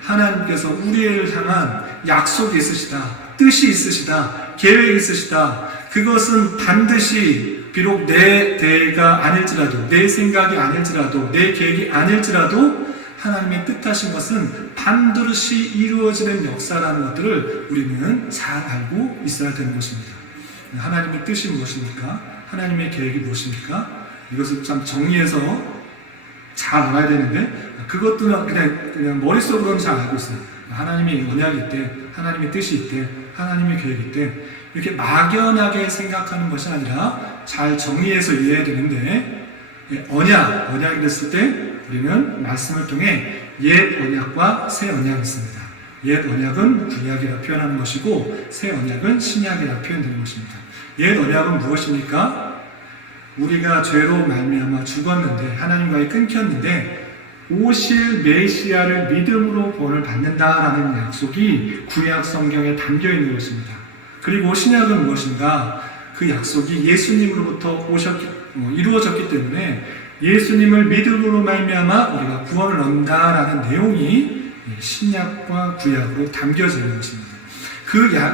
하나님께서 우리를 향한 약속이 있으시다, 뜻이 있으시다, 계획이 있으시다. 그 그것은 반드시 비록 내 대가 아닐지라도, 내 생각이 아닐지라도, 내 계획이 아닐지라도 하나님의 뜻하신 것은 반드시 이루어지는 역사라는 것들을 우리는 잘 알고 있어야 되는 것입니다. 하나님의 뜻이 무엇입니까? 하나님의 계획이 무엇입니까? 이것을 참 정리해서 잘 알아야 되는데, 그것도 그냥 머릿속으로는 잘 알고 있어요. 하나님의 언약이 있대, 하나님의 뜻이 있대, 하나님의 계획이 있대. 이렇게 막연하게 생각하는 것이 아니라 잘 정리해서 이해해야 되는데, 언약이 됐을 때 우리는 말씀을 통해 옛 언약과 새 언약이 있습니다. 옛 언약은 구약이라 표현하는 것이고, 새 언약은 신약이라 표현되는 것입니다. 옛 언약은 무엇입니까? 우리가 죄로 말미암아 죽었는데, 하나님과의 끊겼는데 오실 메시아를 믿음으로 구원을 받는다라는 약속이 구약 성경에 담겨 있는 것입니다. 그리고 신약은 무엇인가? 그 약속이 예수님으로부터 이루어졌기 때문에 예수님을 믿음으로 말미암아 우리가 구원을 얻는다라는 내용이 신약과 구약으로 담겨져 있는 것입니다.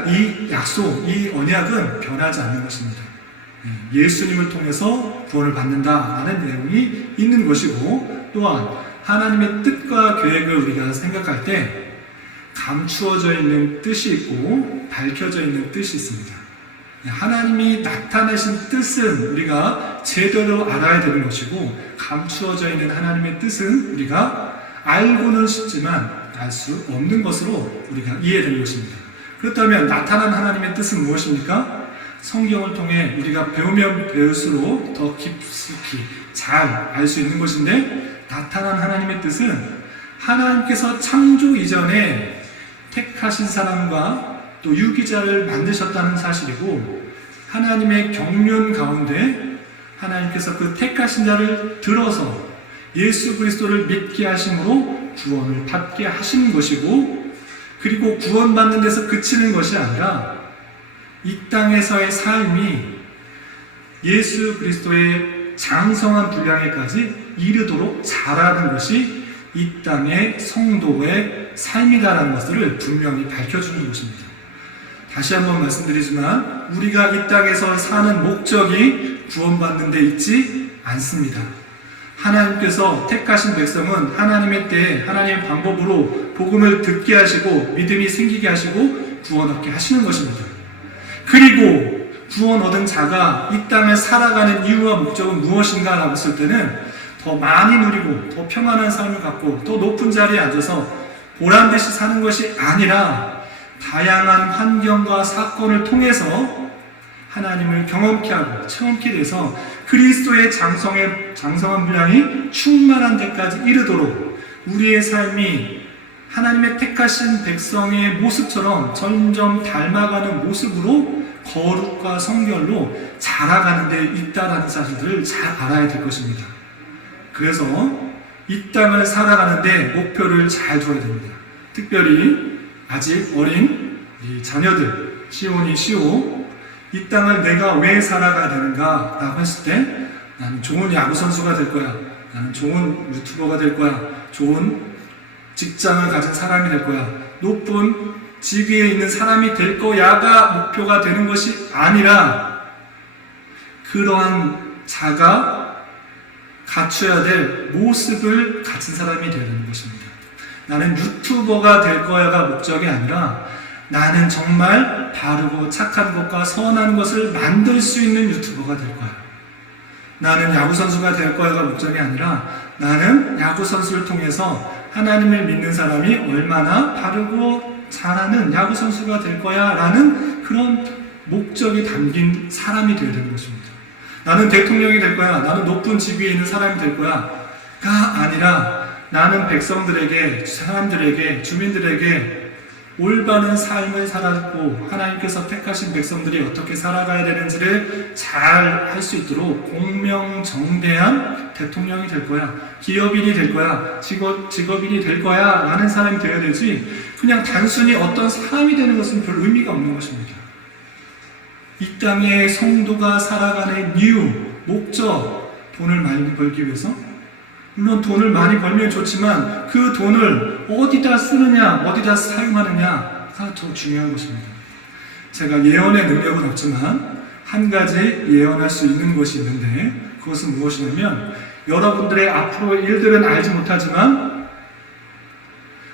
이 약속, 이 언약은 변하지 않는 것입니다. 예수님을 통해서 구원을 받는다라는 내용이 있는 것이고, 또한 하나님의 뜻과 계획을 우리가 생각할 때 감추어져 있는 뜻이 있고 밝혀져 있는 뜻이 있습니다. 하나님이 나타내신 뜻은 우리가 제대로 알아야 되는 것이고, 감추어져 있는 하나님의 뜻은 우리가 알고는 싶지만 알 수 없는 것으로 우리가 이해되는 것입니다. 그렇다면 나타난 하나님의 뜻은 무엇입니까? 성경을 통해 우리가 배우면 배울수록 더 깊숙이 잘 알 수 있는 것인데, 나타난 하나님의 뜻은 하나님께서 창조 이전에 택하신 사람과 또 유기자를 만드셨다는 사실이고, 하나님의 경륜 가운데 하나님께서 그 택하신 자를 들어서 예수 그리스도를 믿게 하심으로 구원을 받게 하신 것이고, 그리고 구원받는 데서 그치는 것이 아니라 이 땅에서의 삶이 예수 그리스도의 장성한 분량에까지 이르도록 자라는 것이 이 땅의 성도의 삶이다라는 것을 분명히 밝혀주는 것입니다. 다시 한번 말씀드리지만 우리가 이 땅에서 사는 목적이 구원받는 데 있지 않습니다. 하나님께서 택하신 백성은 하나님의 때에 하나님의 방법으로 복음을 듣게 하시고 믿음이 생기게 하시고 구원 얻게 하시는 것입니다. 그리고 구원 얻은 자가 이 땅을 살아가는 이유와 목적은 무엇인가 라고 했을 때는 더 많이 누리고 더 평안한 삶을 갖고 더 높은 자리에 앉아서 보란듯이 사는 것이 아니라 다양한 환경과 사건을 통해서 하나님을 경험케 하고 체험케 돼서 그리스도의 장성한 분량이 충만한 데까지 이르도록 우리의 삶이 하나님의 택하신 백성의 모습처럼 점점 닮아가는 모습으로 거룩과 성결로 자라가는 데 있다라는 사실들을 잘 알아야 될 것입니다. 그래서 이 땅을 살아가는데 목표를 잘 둬야 됩니다. 특별히 아직 어린 이 자녀들, 시오, 이 땅을 내가 왜 살아가야 되는가 라고 했을 때 나는 좋은 야구선수가 될 거야, 나는 좋은 유튜버가 될 거야, 좋은 직장을 가진 사람이 될 거야, 높은 직위에 있는 사람이 될 거야가 목표가 되는 것이 아니라 그러한 자가 갖춰야 될 모습을 갖춘 사람이 되어야 되는 것입니다. 나는 유튜버가 될 거야가 목적이 아니라 나는 정말 바르고 착한 것과 선한 것을 만들 수 있는 유튜버가 될 거야. 나는 야구선수가 될 거야가 목적이 아니라 나는 야구선수를 통해서 하나님을 믿는 사람이 얼마나 바르고 잘하는 야구선수가 될 거야 라는 그런 목적이 담긴 사람이 되어야 되는 것입니다. 나는 대통령이 될 거야, 나는 높은 직위에 있는 사람이 될 거야 가 아니라 나는 백성들에게, 사람들에게, 주민들에게 올바른 삶을 살았고 하나님께서 택하신 백성들이 어떻게 살아가야 되는지를 잘 할 수 있도록 공명정대한 대통령이 될 거야, 기업인이 될 거야, 직업인이 될 거야 라는 사람이 되어야 되지, 그냥 단순히 어떤 사람이 되는 것은 별 의미가 없는 것입니다. 이 땅의 성도가 살아가는 이유, 목적, 돈을 많이 벌기 위해서? 물론 돈을 많이 벌면 좋지만 그 돈을 어디다 쓰느냐, 어디다 사용하느냐가 더 중요한 것입니다. 제가 예언의 능력은 없지만 한 가지 예언할 수 있는 것이 있는데 그것은 무엇이냐면 여러분들의 앞으로의 일들은 알지 못하지만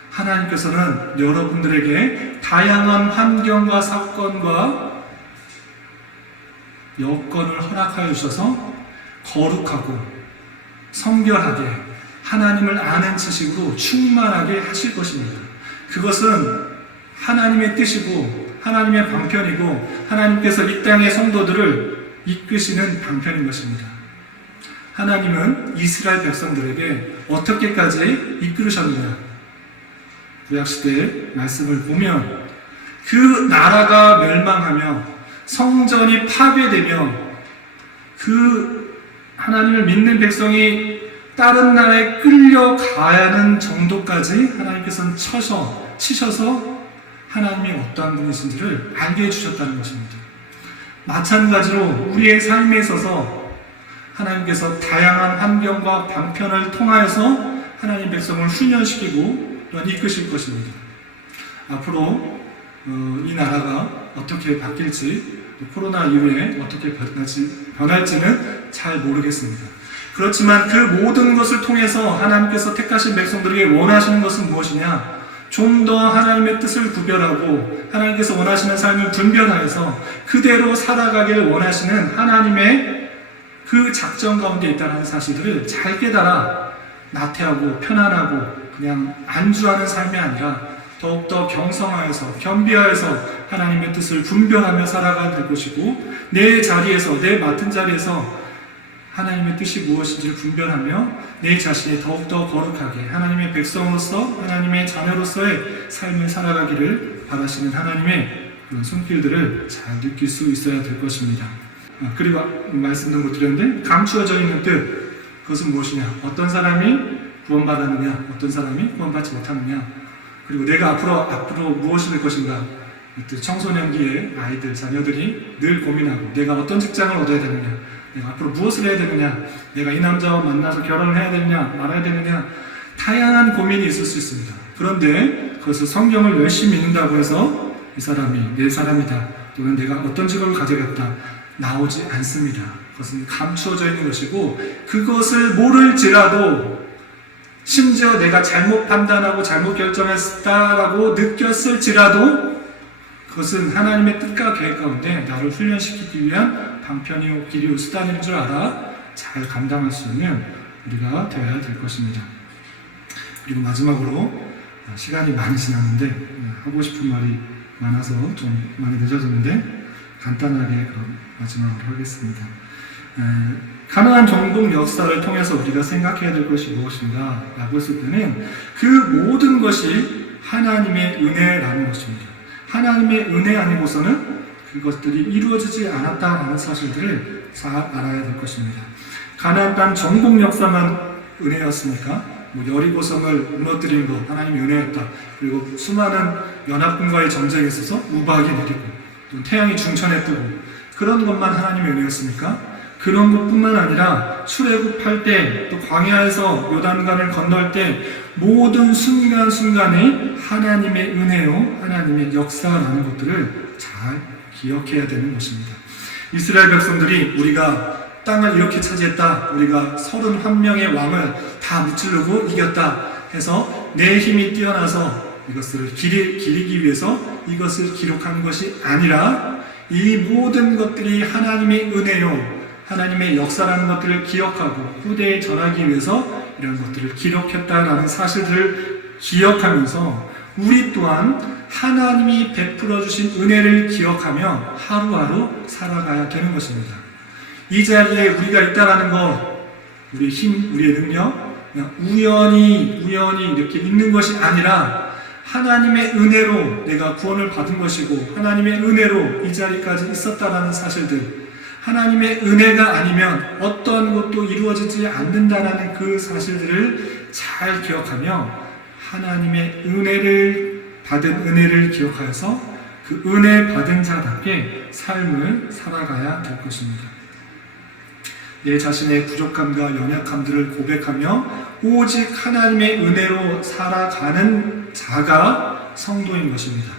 하나님께서는 여러분들에게 다양한 환경과 사건과 여건을 허락하여 주셔서 거룩하고 성결하게 하나님을 아는 지식으로 충만하게 하실 것입니다. 그것은 하나님의 뜻이고 하나님의 방편이고 하나님께서 이 땅의 성도들을 이끄시는 방편인 것입니다. 하나님은 이스라엘 백성들에게 어떻게까지 이끌으셨느냐? 구약시대의 말씀을 보면 그 나라가 멸망하며 성전이 파괴되며 그 하나님을 믿는 백성이 다른 나라에 끌려가야 하는 정도까지 하나님께서는 치셔서 하나님이 어떠한 분이신지를 알게 해주셨다는 것입니다. 마찬가지로 우리의 삶에 있어서 하나님께서 다양한 환경과 방편을 통하여서 하나님 백성을 훈련시키고 또한 이끄실 것입니다. 앞으로 이 나라가 어떻게 바뀔지 코로나 이후에 어떻게 변할지는 잘 모르겠습니다. 그렇지만 그 모든 것을 통해서 하나님께서 택하신 백성들에게 원하시는 것은 무엇이냐? 좀 더 하나님의 뜻을 구별하고 하나님께서 원하시는 삶을 분별하여서 그대로 살아가기를 원하시는 하나님의 그 작전 가운데 있다는 사실들을 잘 깨달아 나태하고 편안하고 그냥 안주하는 삶이 아니라 더욱더 경성하여서 겸비하여서 하나님의 뜻을 분별하며 살아가야 될 것이고 내 자리에서 내 맡은 자리에서 하나님의 뜻이 무엇인지를 분별하며 내 자신이 더욱더 거룩하게 하나님의 백성으로서 하나님의 자녀로서의 삶을 살아가기를 바라시는 하나님의 그런 손길들을 잘 느낄 수 있어야 될 것입니다. 그리고 말씀도 못 드렸는데 감추어져 있는 뜻, 그것은 무엇이냐? 어떤 사람이 구원받았느냐? 어떤 사람이 구원받지 못하느냐? 그리고 내가 앞으로 무엇이 될 것인가? 청소년기의 아이들, 자녀들이 늘 고민하고 내가 어떤 직장을 얻어야 되느냐? 내가 앞으로 무엇을 해야 되느냐? 내가 이 남자와 만나서 결혼을 해야 되느냐? 말아야 되느냐? 다양한 고민이 있을 수 있습니다. 그런데 그것을 성경을 열심히 믿는다고 해서 이 사람이 내 사람이다 또는 내가 어떤 직업을 가져야겠다 나오지 않습니다. 그것은 감추어져 있는 것이고 그것을 모를지라도 심지어 내가 잘못 판단하고 잘못 결정했다라고 느꼈을지라도 그것은 하나님의 뜻과 계획 가운데 나를 훈련시키기 위한 방편이요 길이요 수단인 줄 알아 잘 감당할 수 있는 우리가 되어야 될 것입니다. 그리고 마지막으로 시간이 많이 지났는데 하고 싶은 말이 많아서 좀 많이 늦어졌는데 간단하게 그럼 마지막으로 하겠습니다. 가나안 정복 역사를 통해서 우리가 생각해야 될 것이 무엇인가 라고 했을 때는 그 모든 것이 하나님의 은혜라는 것입니다. 하나님의 은혜 아니고서는 그것들이 이루어지지 않았다라는 사실들을 잘 알아야 될 것입니다. 가나안 땅 정복 역사만 은혜였습니까? 여리고성을 무너뜨린 것 하나님의 은혜였다. 그리고 수많은 연합군과의 전쟁에 있어서 우박이 내리고 또 태양이 중천에 뜨고 그런 것만 하나님의 은혜였습니까? 그런 것뿐만 아니라 출애굽할 때 또 광야에서 요단강을 건널 때 모든 순간순간에 하나님의 은혜요 하나님의 역사라는 것들을 잘 기억해야 되는 것입니다. 이스라엘 백성들이 우리가 땅을 이렇게 차지했다, 우리가 31명의 왕을 다 무찌르고 이겼다 해서 내 힘이 뛰어나서 이것을 기리기 위해서 이것을 기록한 것이 아니라 이 모든 것들이 하나님의 은혜요 하나님의 역사라는 것들을 기억하고 후대에 전하기 위해서 이런 것들을 기록했다라는 사실들을 기억하면서 우리 또한 하나님이 베풀어 주신 은혜를 기억하며 하루하루 살아가야 되는 것입니다. 이 자리에 우리가 있다라는 것, 우리의 힘, 우리의 능력, 그냥 우연히 이렇게 있는 것이 아니라 하나님의 은혜로 내가 구원을 받은 것이고 하나님의 은혜로 이 자리까지 있었다라는 사실들, 하나님의 은혜가 아니면 어떤 것도 이루어지지 않는다라는 그 사실들을 잘 기억하며 하나님의 받은 은혜를 기억하여서 그 은혜 받은 자답게 삶을 살아가야 될 것입니다. 내 자신의 부족함과 연약함들을 고백하며 오직 하나님의 은혜로 살아가는 자가 성도인 것입니다.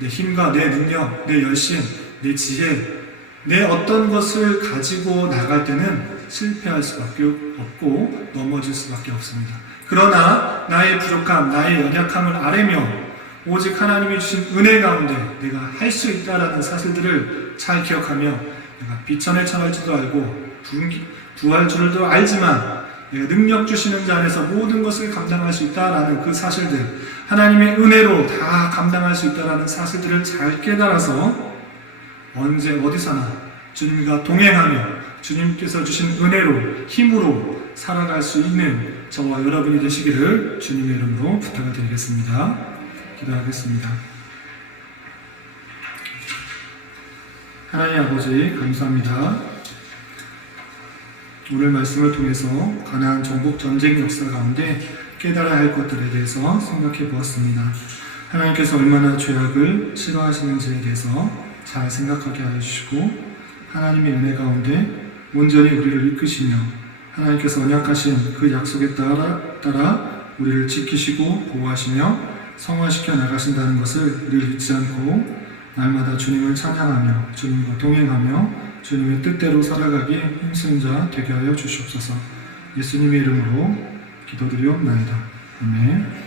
내 힘과 내 능력, 내 열심, 내 지혜, 내 어떤 것을 가지고 나갈 때는 실패할 수밖에 없고 넘어질 수밖에 없습니다. 그러나 나의 부족함, 나의 연약함을 아뢰며 오직 하나님이 주신 은혜 가운데 내가 할 수 있다라는 사실들을 잘 기억하며 내가 비천에 처할지도 알고 부할 줄도 알지만 내가 능력 주시는 자 안에서 모든 것을 감당할 수 있다라는 그 사실들, 하나님의 은혜로 다 감당할 수 있다라는 사실들을 잘 깨달아서 언제 어디서나 주님과 동행하며 주님께서 주신 은혜로 힘으로 살아갈 수 있는 저와 여러분이 되시기를 주님의 이름으로 부탁을 드리겠습니다. 기도하겠습니다. 하나님 아버지 감사합니다. 오늘 말씀을 통해서 가나안 정복 전쟁 역사 가운데 깨달아야 할 것들에 대해서 생각해 보았습니다. 하나님께서 얼마나 죄악을 싫어하시는지에 대해서 잘 생각하게 하여 주시고 하나님의 은혜 가운데 온전히 우리를 이끄시며 하나님께서 언약하신 그 약속에 따라 우리를 지키시고 보호하시며 성화시켜 나가신다는 것을 늘 잊지 않고 날마다 주님을 찬양하며 주님과 동행하며 주님의 뜻대로 살아가기에 힘쓰는 자 되게 하여 주시옵소서. 예수님의 이름으로 기도드리옵나이다. 아멘.